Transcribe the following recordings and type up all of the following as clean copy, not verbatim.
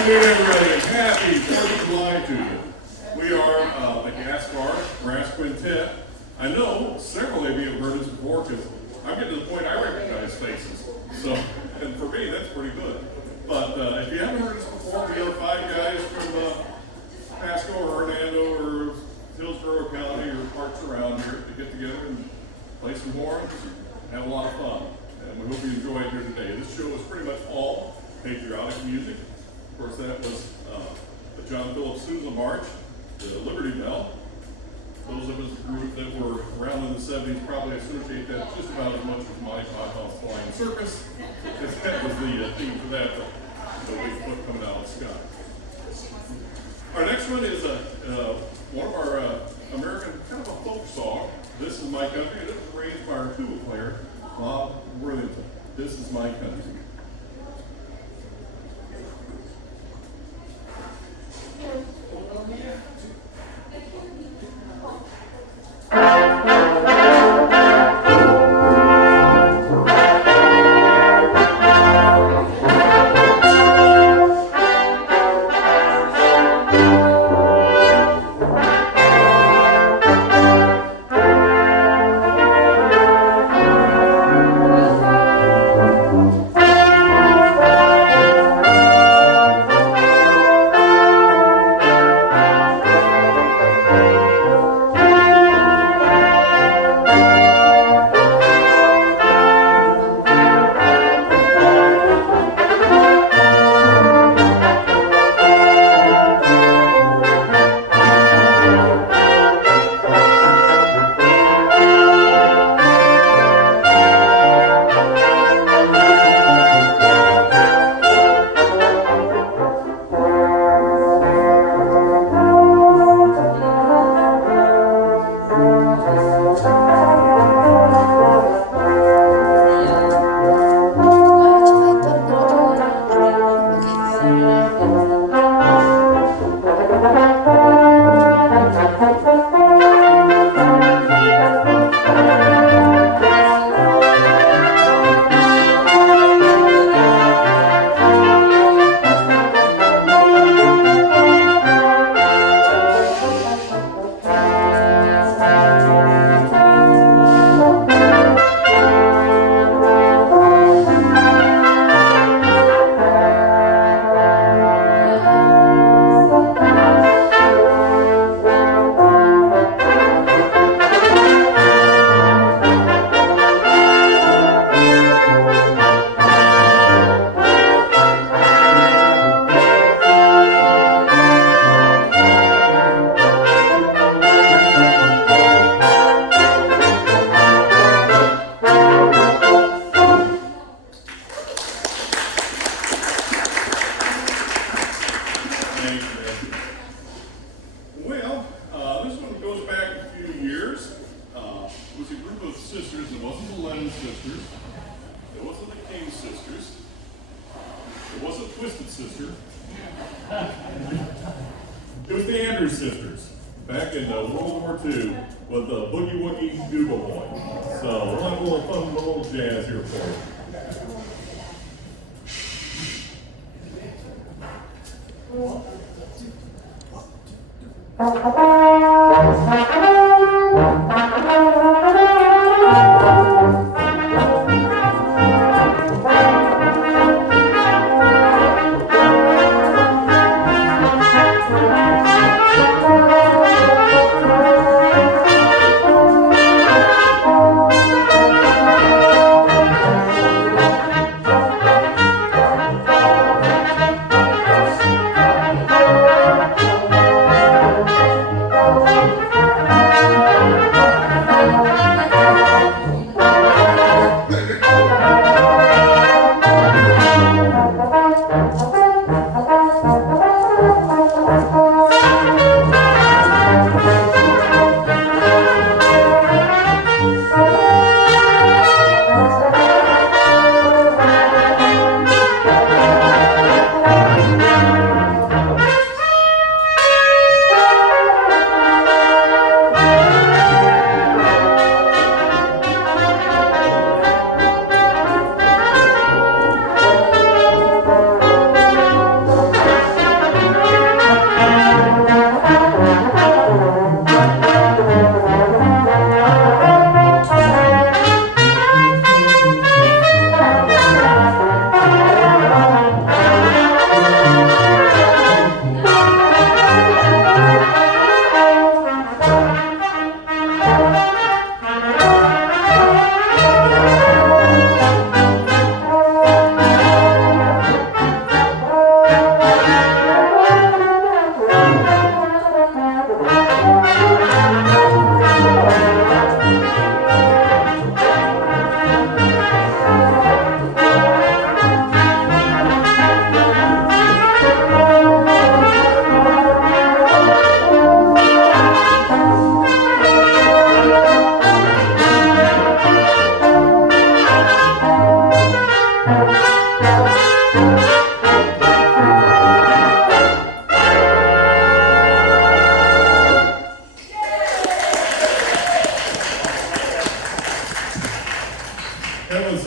afternoon, everybody, and happy 4th of July to you. We are the Gaspar Brass Quintet. I know several of you have heard us before because I'm getting to the point I recognize faces. So, and for me, that's pretty good. But if you haven't heard us before, we are 5 guys from Pasco or Hernando or Hillsborough County or parts around here to get together and play some horns, have a lot of fun. And we hope you enjoy it here today. This show is pretty much all patriotic music. Of course, that was the John Philip Sousa March, the Liberty Bell. Those of us group that were around in the 70s probably associate that just about as much with Monty Python's Flying Circus. That was the theme for that, the big foot coming out of the sky. Our next one is one of our American, kind of a folk song. This is My Country. It is arranged by our tuba player, Bob Worthington. This is My Country.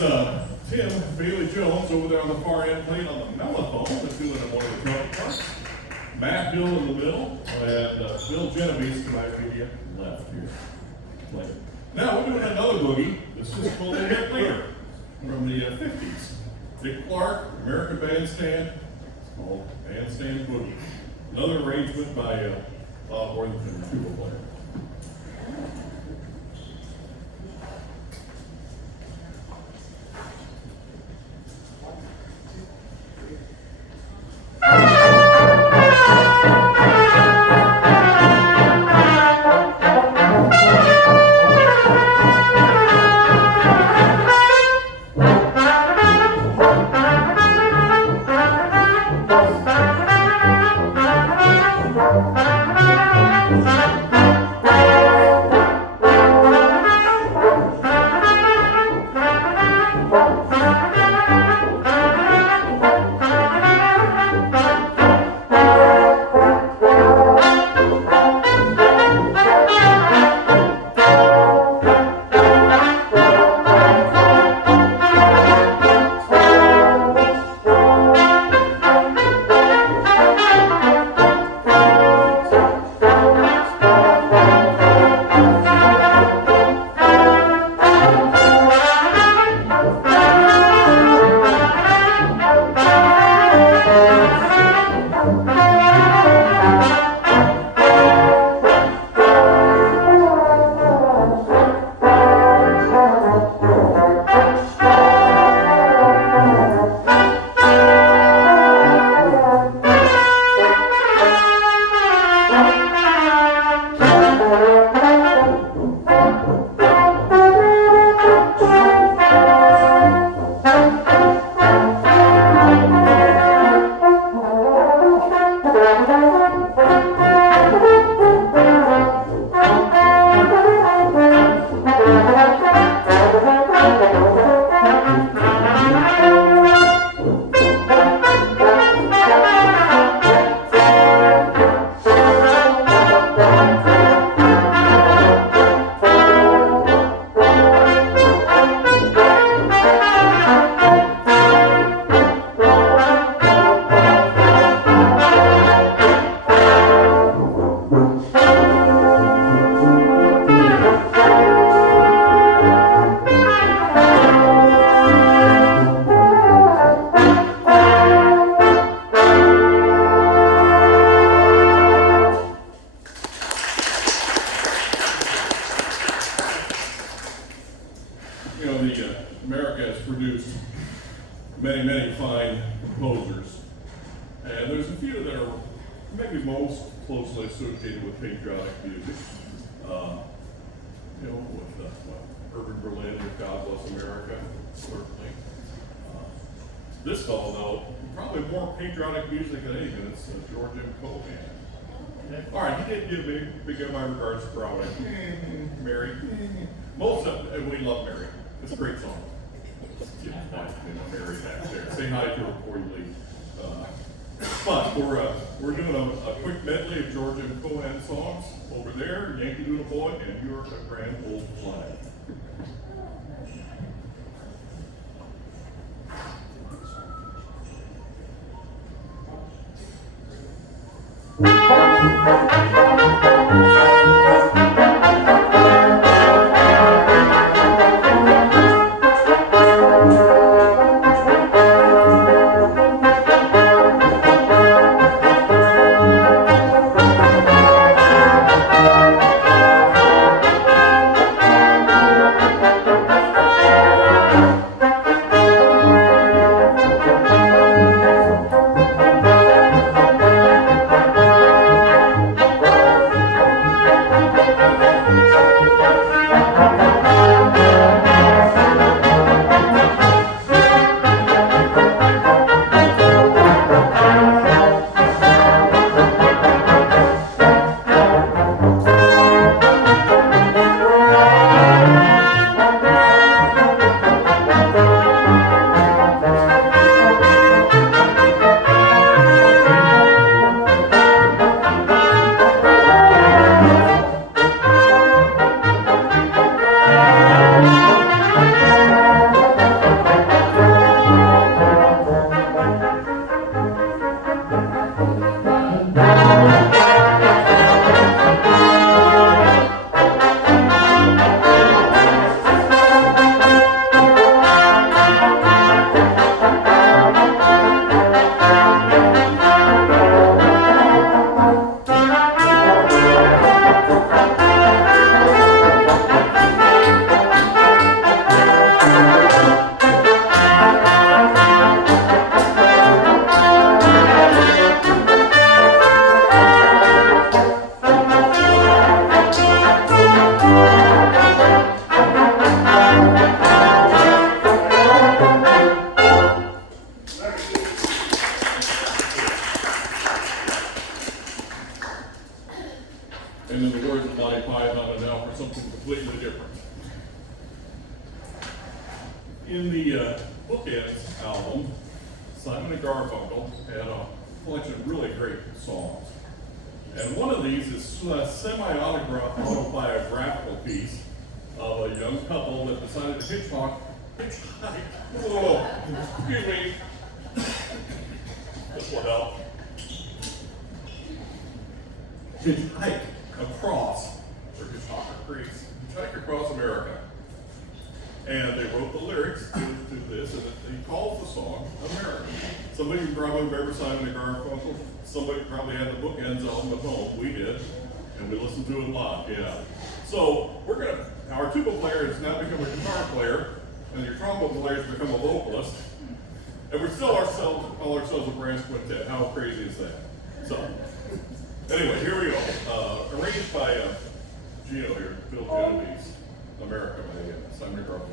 Tim Bailey Jones over there on the far end playing on the mellophone and doing one of the trumpet parts. Matt Bill in the middle, and Bill Genovese to my immediate left here. Playing. Now we're doing another boogie. This is a little bit later, from the 50s. Dick Clark, American Bandstand. It's called Bandstand Boogie. Another arrangement by Bob Worthington, tuba player. America has produced many fine composers, and there's a few that are maybe most closely associated with patriotic music. With Irving Berlin, with God Bless America, certainly. This fellow, though, probably more patriotic music than anything. It's George M. Cohan. All right, he did give my regards to Browning. Mary. Most of it, we love Mary. It's a great song. Mary back there. Say hi to her before you leave. But we're doing a quick medley of George M. Cohan songs over there. Yankee Doodle Boy and You're a Grand Old Flag. In the Bookends album, Simon and Garfunkel had a collection of really great songs. And one of these is a semi-autobiographical piece of a young couple that decided to hitchhike. Whoa, excuse me. This will help. Hitchhike across, or hitchhike across America. And they wrote the lyrics to this, and he calls the song America. Somebody probably remembers Simon and Garfunkel. Somebody probably had the Bookends album at home. We did, and we listened to it a lot, yeah. So our tuba player has now become a guitar player, and your trombone player has become a vocalist, and we still call ourselves a brass quintet. How crazy is that? So, anyway, here we go. Arranged by Gino here, Phil Genovese, America by Simon and Garfunkel.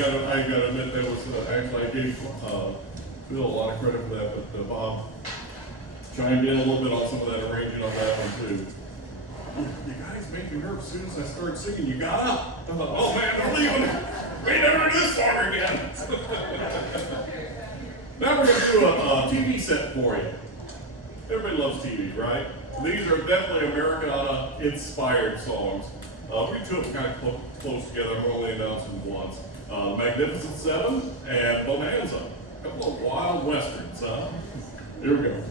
gotta admit that was actually I gave Bill a lot of credit for that, but Bob chimed in a little bit on some of that arranging on that one too. You guys make me nervous as soon as I started singing. You got up. I thought, oh man, they're leaving. We never do this song again. Now we're gonna do a TV set for you. Everybody loves TV, right? These are definitely Americana inspired songs. We two of them kind of close together. I'm only announcing them once. Magnificent Seven and Bonanza. A couple of wild westerns, huh? Here we go.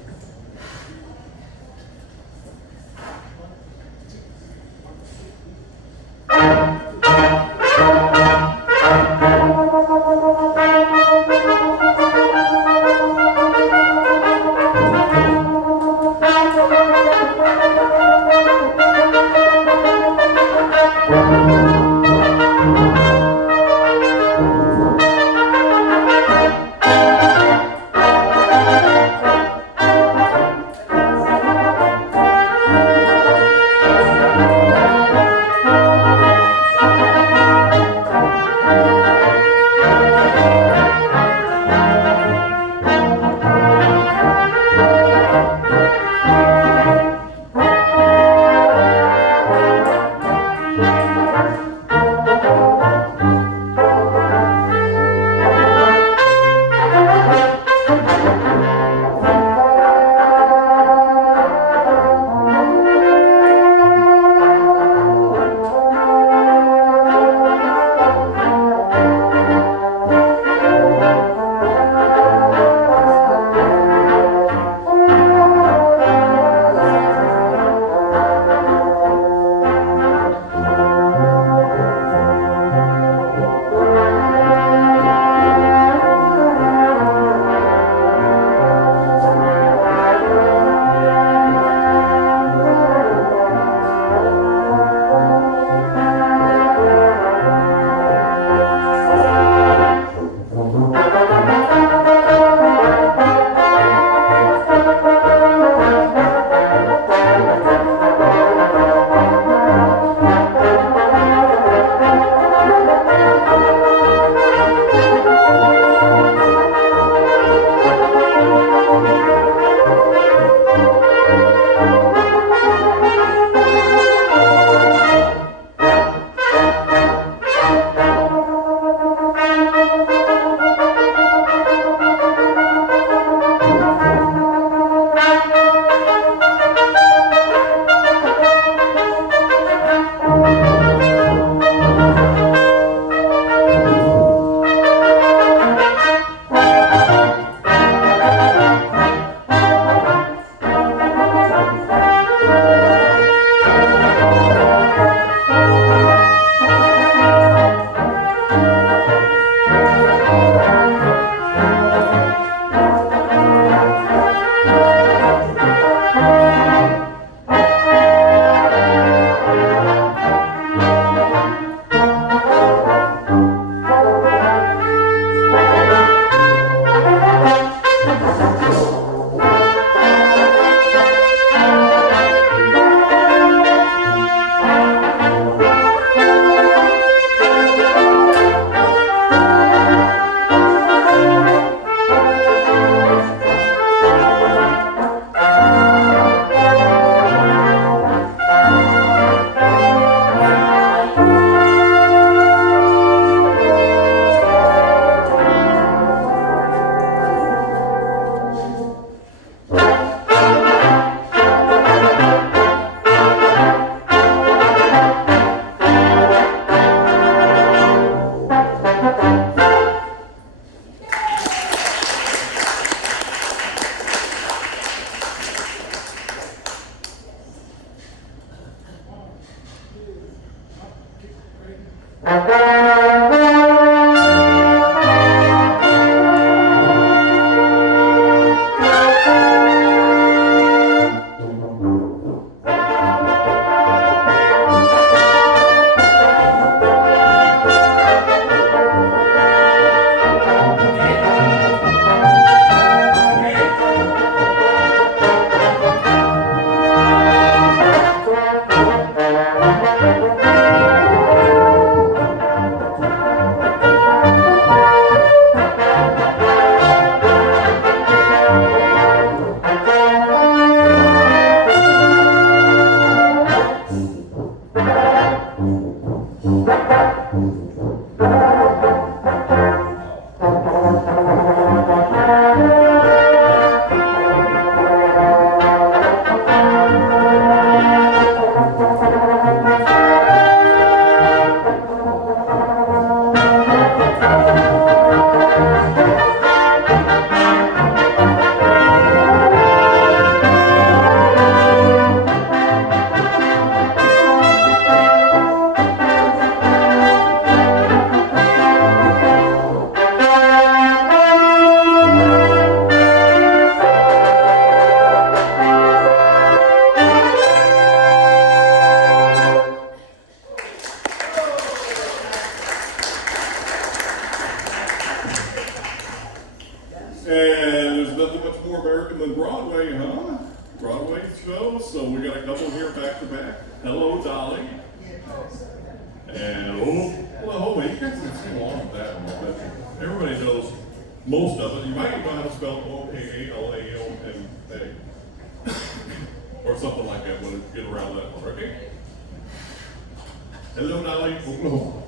back to back. Hello, Dolly. And Oklahoma. You guys can sing along with that one, but everybody knows most of it. You might know how to spell O-K-A-L-A-O-M-A. Or something like that when you get around that one, okay? Hello, Dolly, Oklahoma.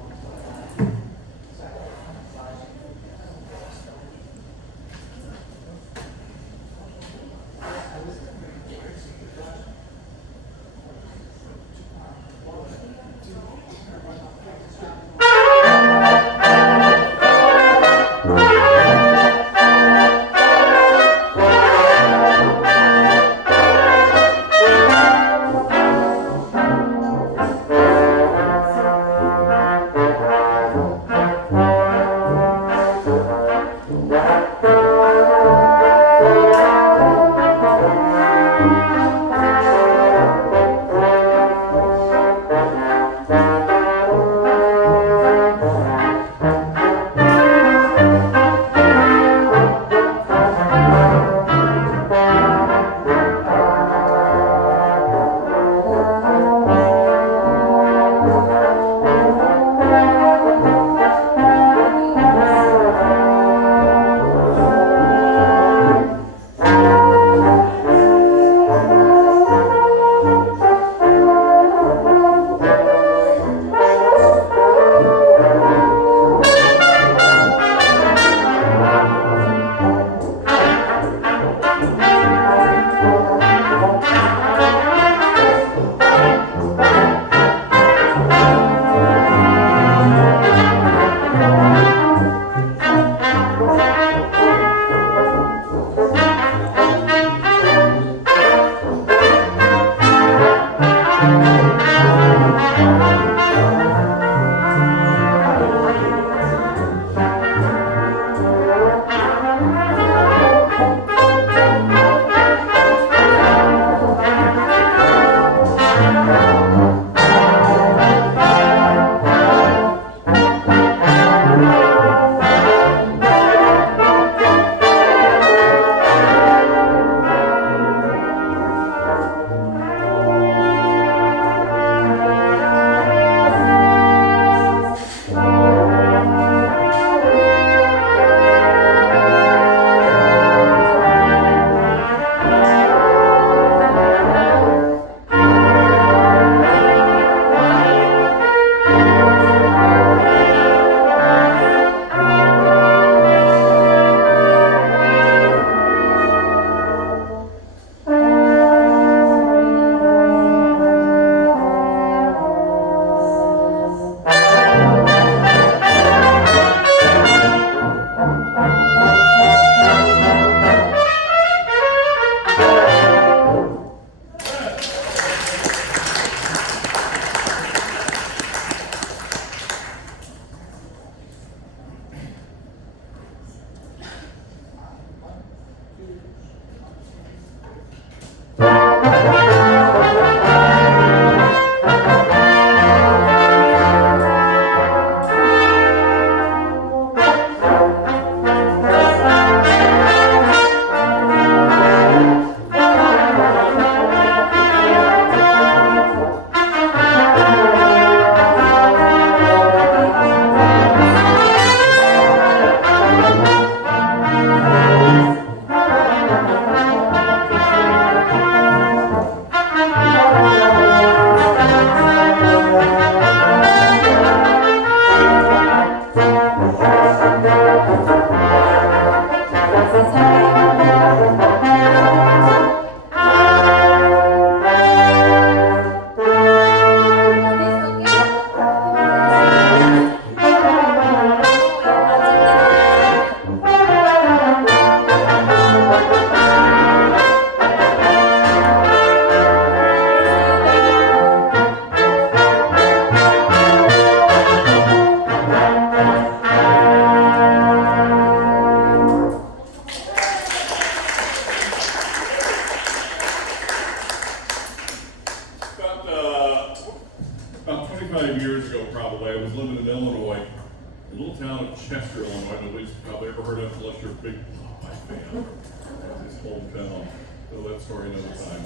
Hometown. So that story another time.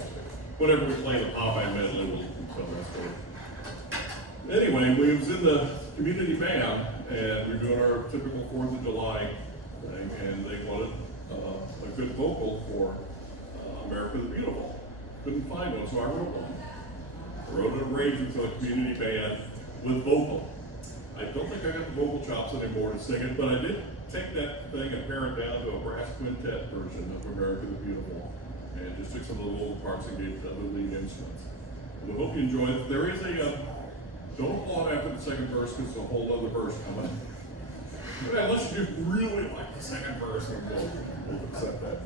whenever we play the Popeye medley, we'll tell that story. Anyway, we was in the community band, and we're doing our typical 4th of July thing, and they wanted a good vocal for America the Beautiful. Couldn't find one, so I wrote one. I wrote an arrangement for the community band with vocal. I don't think I got the vocal chops anymore to sing it, but I did take that thing and pare it down to a brass quintet version of America the Beautiful, and just took some of the little parts and gave it to the lead instruments. We hope you enjoy it. There is a, don't applaud after the second verse because there's a whole other verse coming. But unless you really like the second verse, then we'll accept that.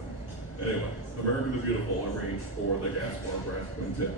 Anyway, America the Beautiful arranged for the Gaspar Brass Quintet.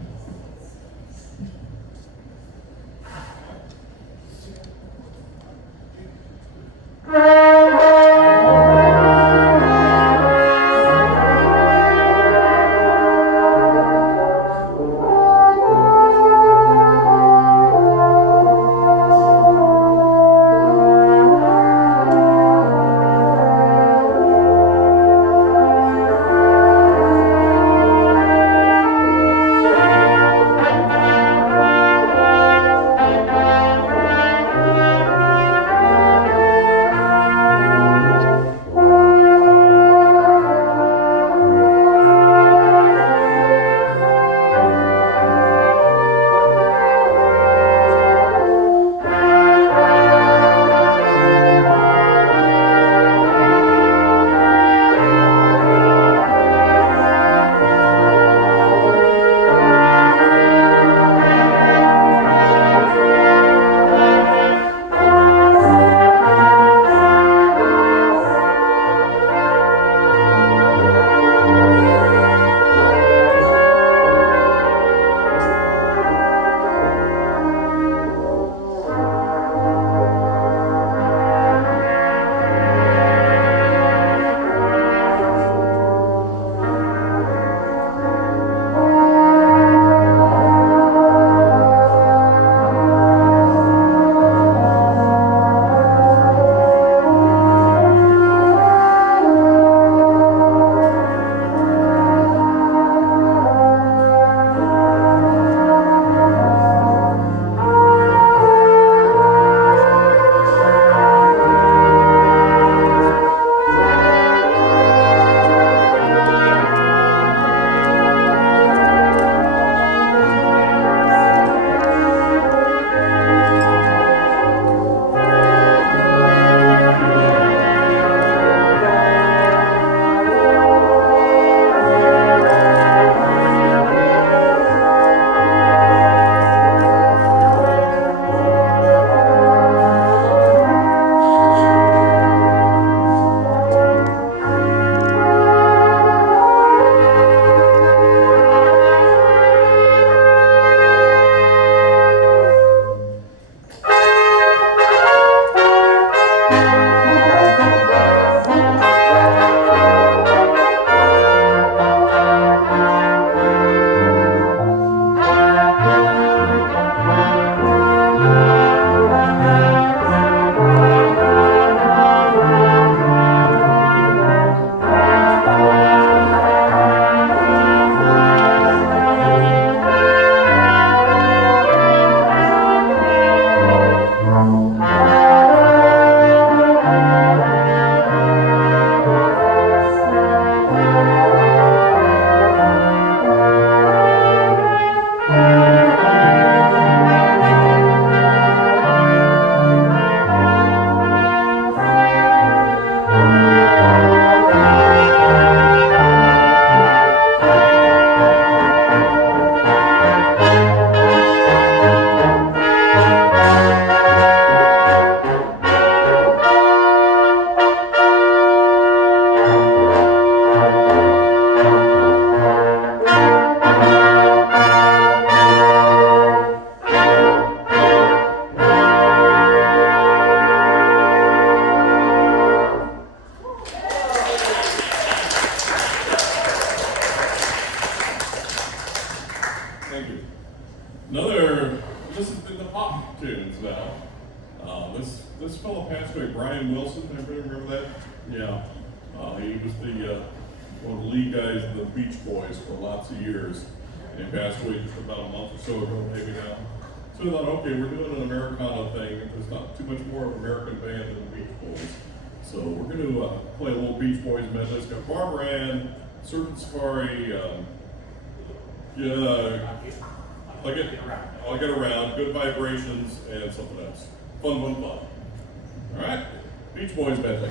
This fellow passed away, Brian Wilson. Everybody remember that? Yeah. He was the one of the lead guys in the Beach Boys for lots of years. And he passed away just about a month or so ago, maybe now. So we thought, okay, we're doing an Americana thing. There's not too much more of an American band than the Beach Boys. So we're going to play a little Beach Boys medley. It's got Barbara Ann, Surfing Safari, I'll Get Around, Good Vibrations, and something else. Fun. All right, Beach Boys medley.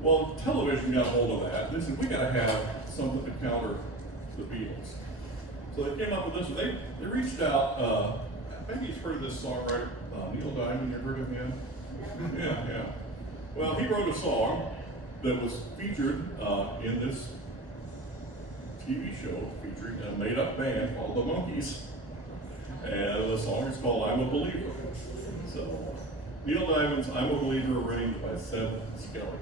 Well, television got hold of that. They said, we got to have something to counter the Beatles. So they came up with this. They reached out. Maybe you've heard of this songwriter, Neil Diamond. You heard of him? Yeah. Well, he wrote a song that was featured in this TV show featuring a made-up band called the Monkees. And the song is called I'm a Believer. So, Neil Diamond's I'm a Believer, arranged by Seb Skelly.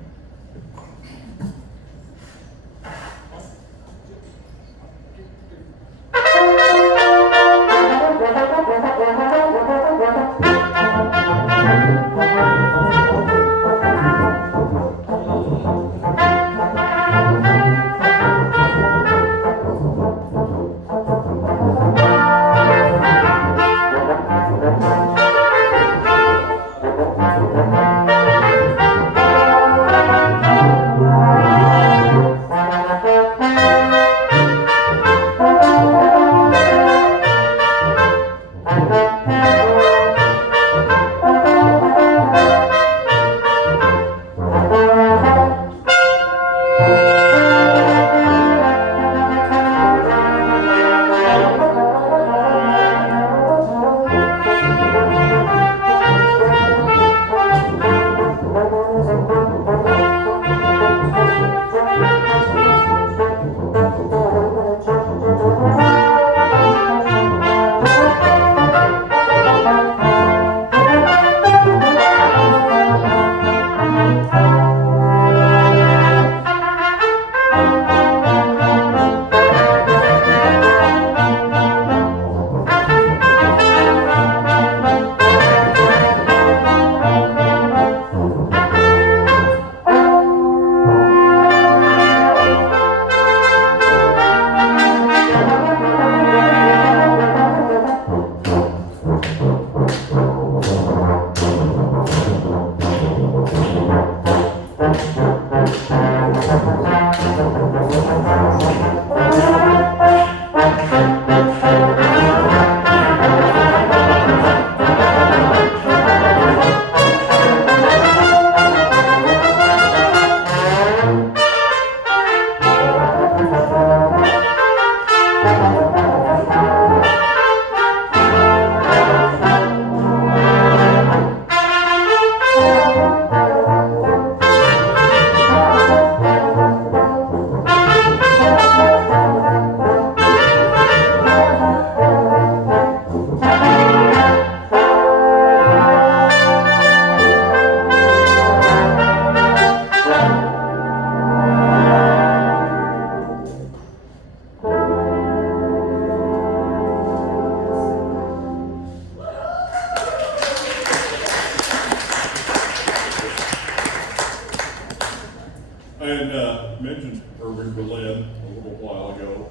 I had mentioned Urban Berlin a little while ago,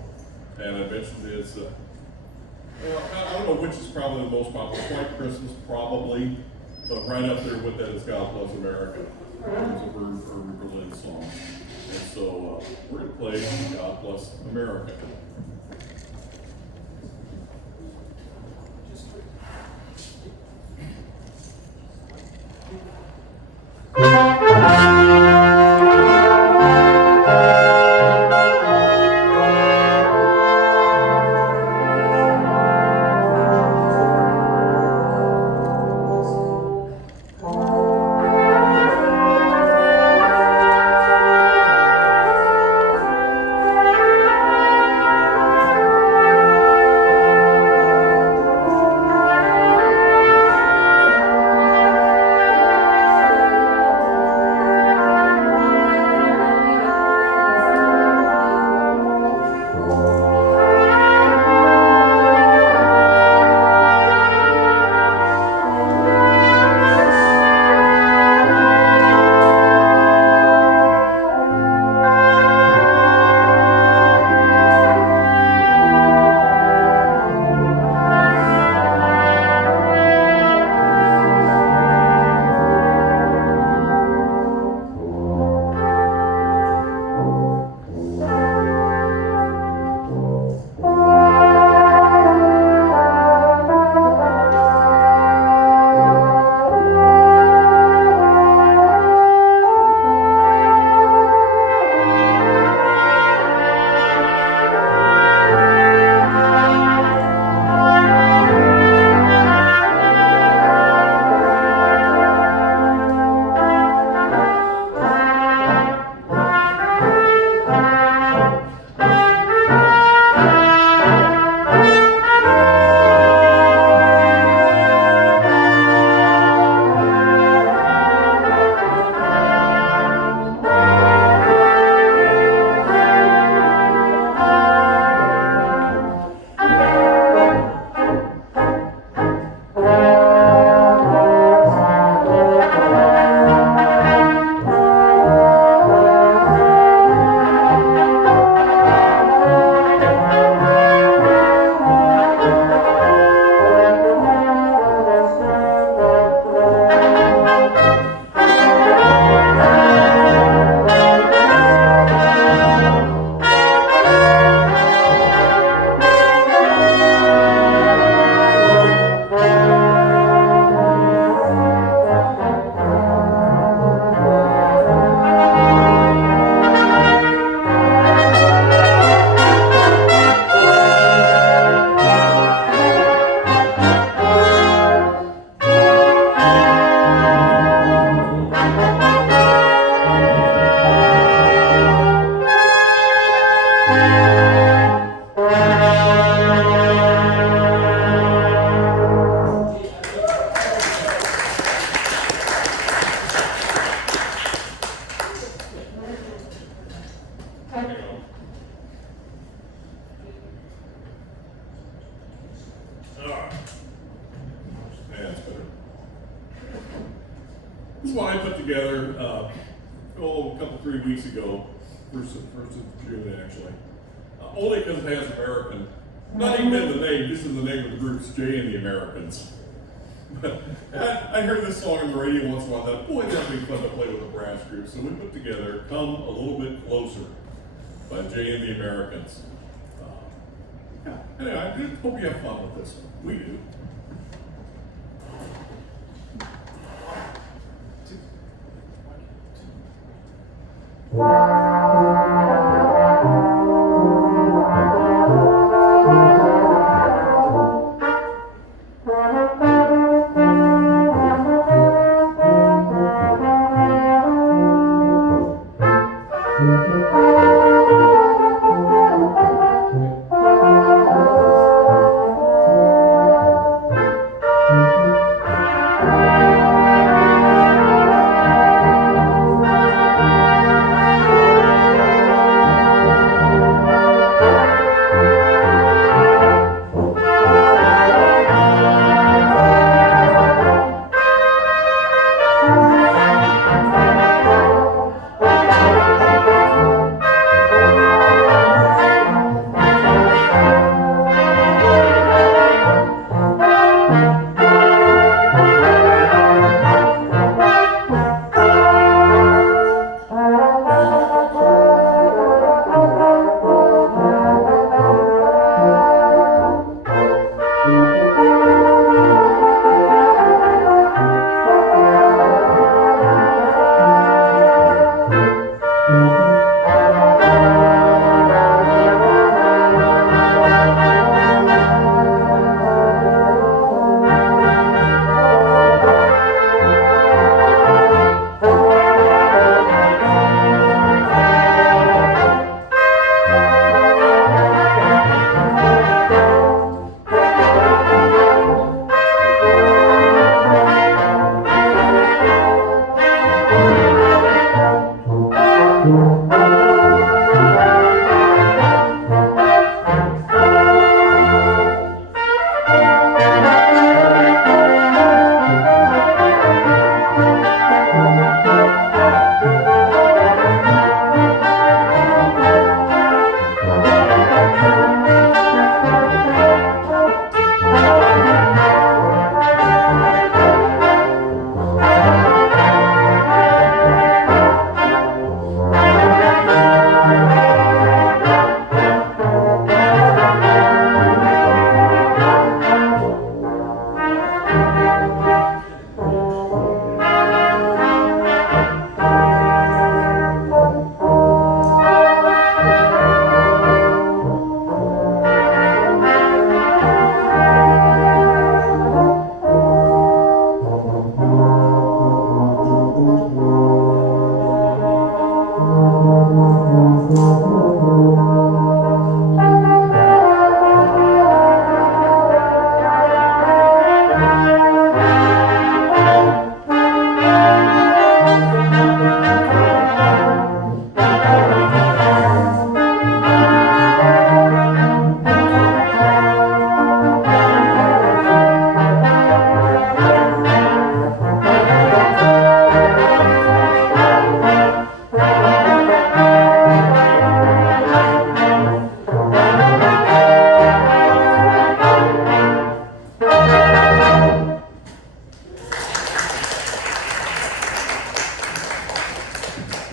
and I mentioned his, well, I don't know which is probably the most popular. White Christmas, probably, but right up there with that is God Bless America. It's a Urban Berlin song. And so we're going to play God Bless America. This is what I put together a couple, 3 weeks ago, first of June actually. Only because it has American, not even in the name, just in the name of the groups, Jay and the Americans. But I heard this song on the radio once in a while. I thought, boy, that'd be fun to play with a brass group. So we put together "Come a Little Bit Closer" by Jay and the Americans. Yeah. Anyway, I hope you have fun with this one. We do.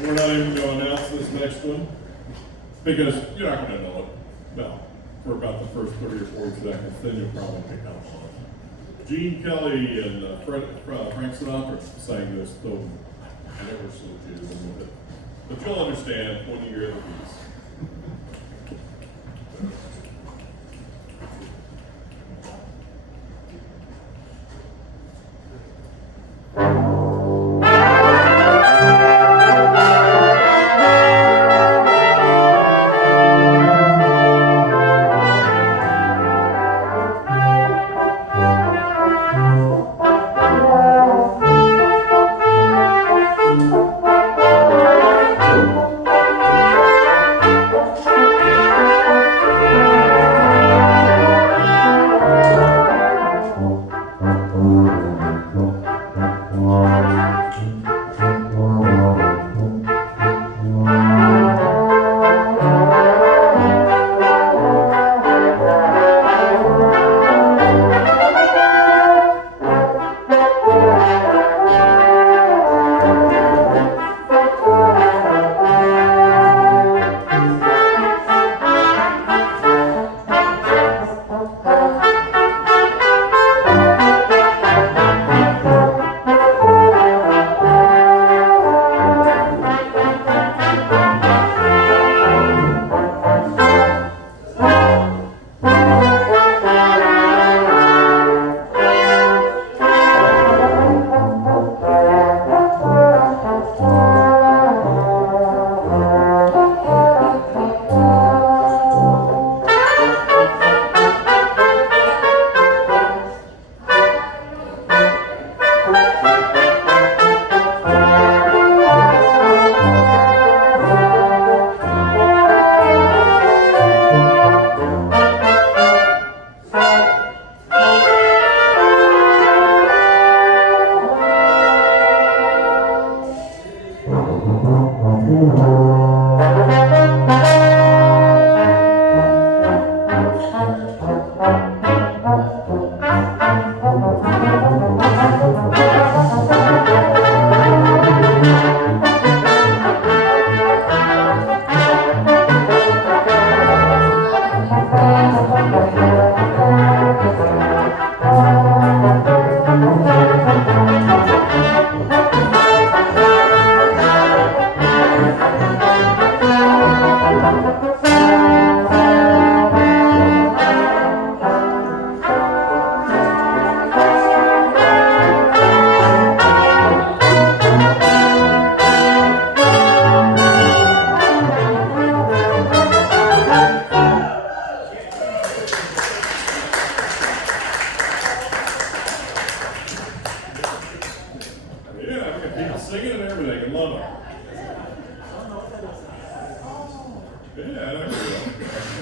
We're not even going to announce this next one because you're not going to know it. Well, for about the first 30 or 40 seconds, then you'll probably pick up on it. Gene Kelly and Frank Sinatra sang this, though I never saluted them with it. But you'll understand when you hear the piece.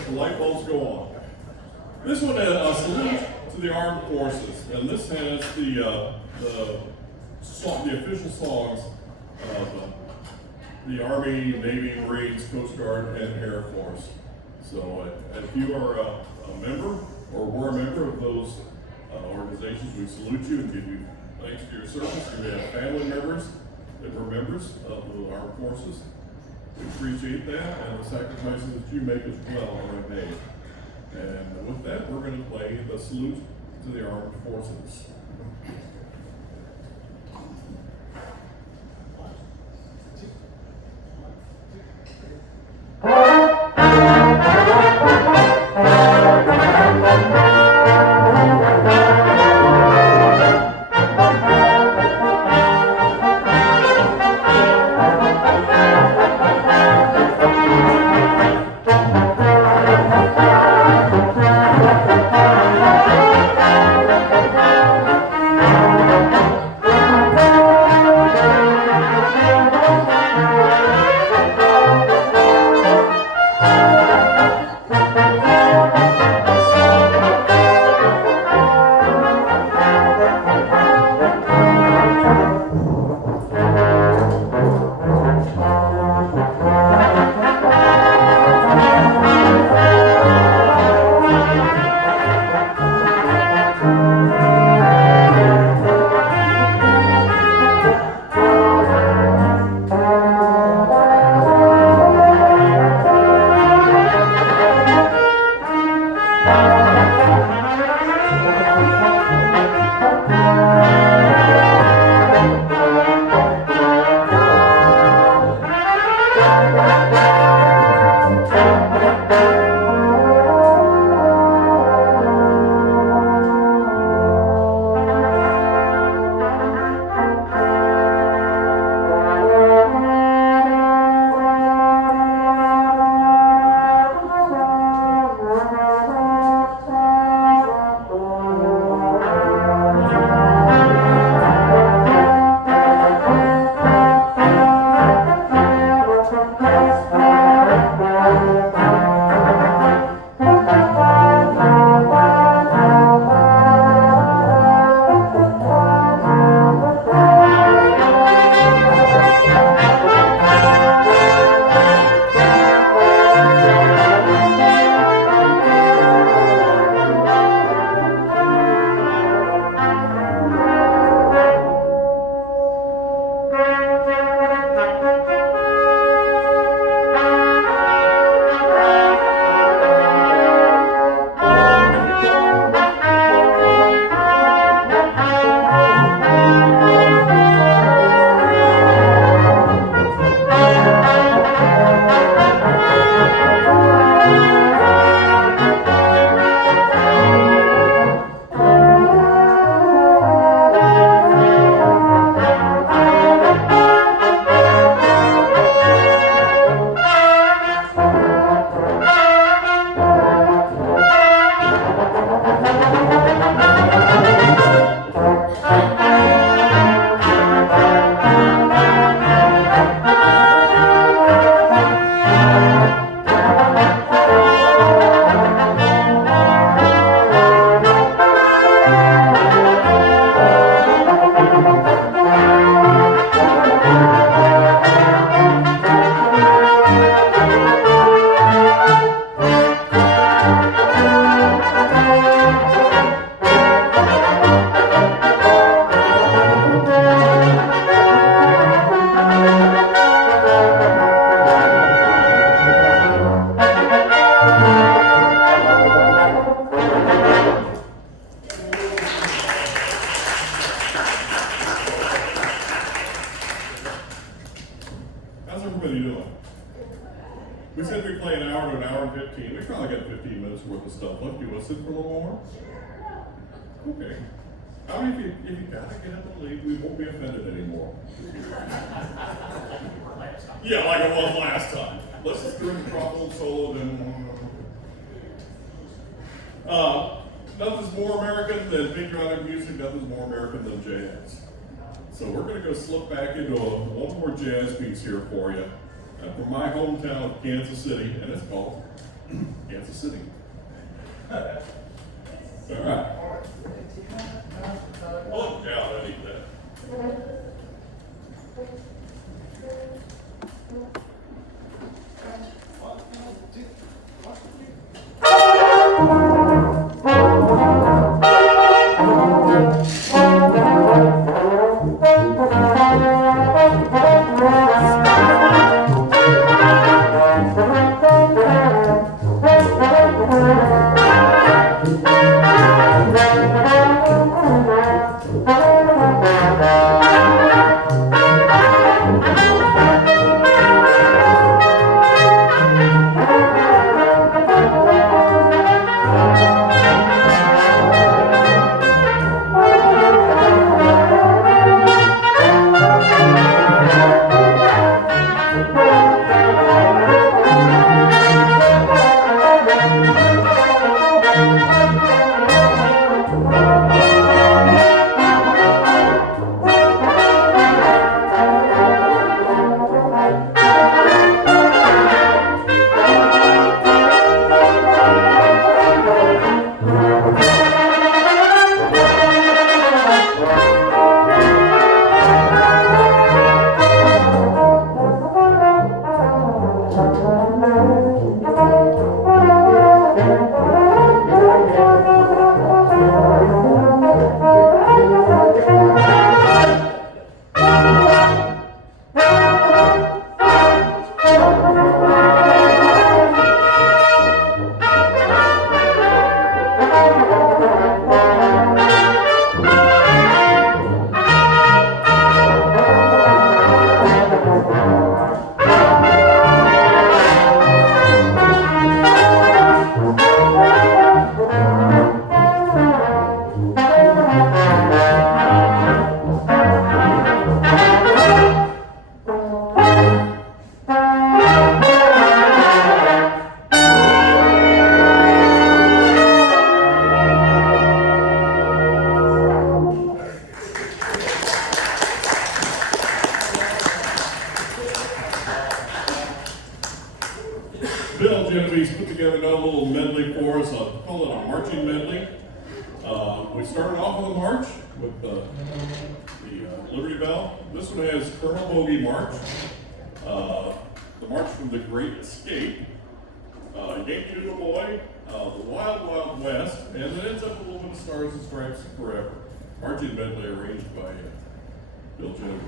the light bulbs go on. This one is a salute to the armed forces, and this has the official songs of the Army, Navy, Marines, Coast Guard, and Air Force. So if you are a member or were a member of those organizations, we salute you and give you thanks for your service. You may have family members that were members of the armed forces. We appreciate that and the sacrifices that you make as well are made. And with that, we're going to play the salute to the armed forces. We said we'd play an hour to an hour and 15. We probably got 15 minutes worth of stuff left. Do you want to sit for a little more? Okay. I mean, if you gotta get up and leave, we won't be offended anymore. Yeah, like it was last time. Let's just do a tropical solo, then. Nothing's more American than patriotic music. Nothing's more American than jazz. So we're going to go slip back into one more jazz piece here for you from my hometown of Kansas City, and it's called Kansas City. All right. Oh, yeah, I need that. Bill Genevieve's put together a little medley for us. I'll call it a marching medley. We started off with a march with the Liberty Bell. This one has Colonel Bogey March, the March from the Great Escape, Yankee Doodle Boy, the Wild Wild West, and then ends up with a little bit of Stars and Stripes Forever. Marching medley arranged by Bill Genevieve.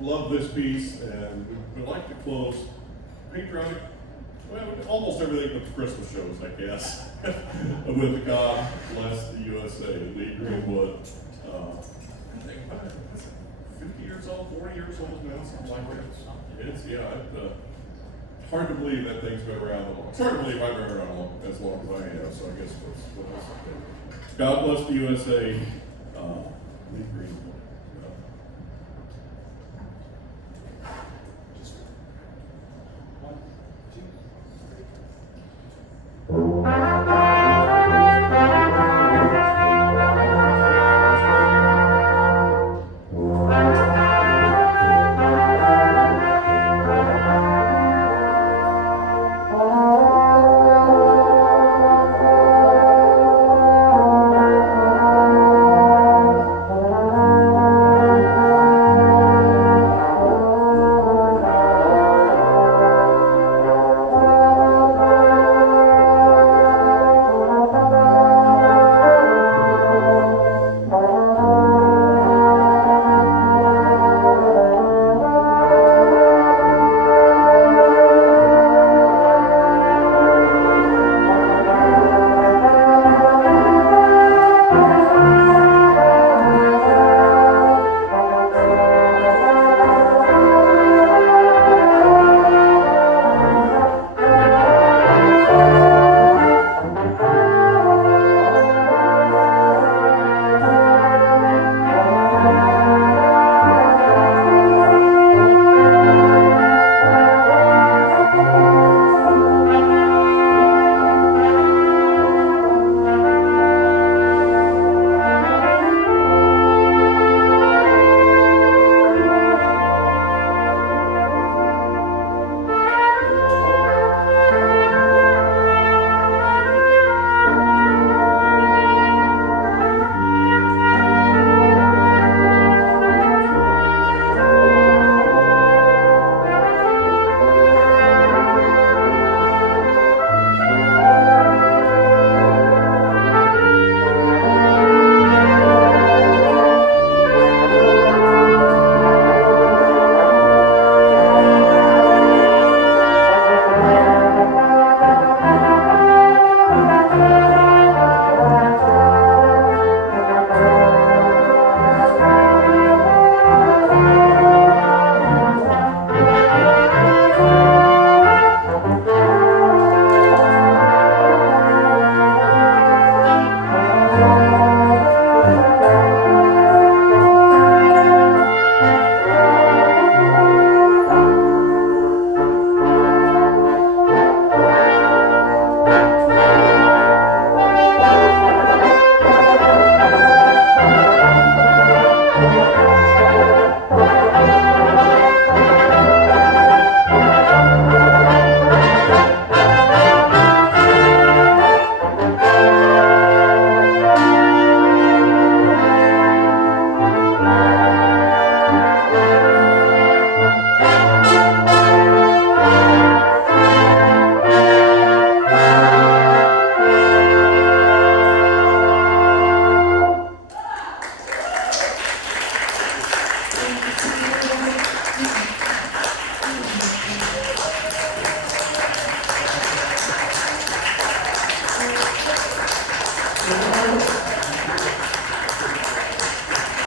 love this piece, and we'd like to close Patriotic, well, almost everything but the Christmas shows, I guess, with God Bless the USA, Lee Greenwood. I think, what is it, 50 years old, 40 years old now, something like that. It's, hard to believe that thing's been around long. It's hard to believe I've been around as long as I have, so I guess what else I think. God Bless the USA, Lee Greenwood.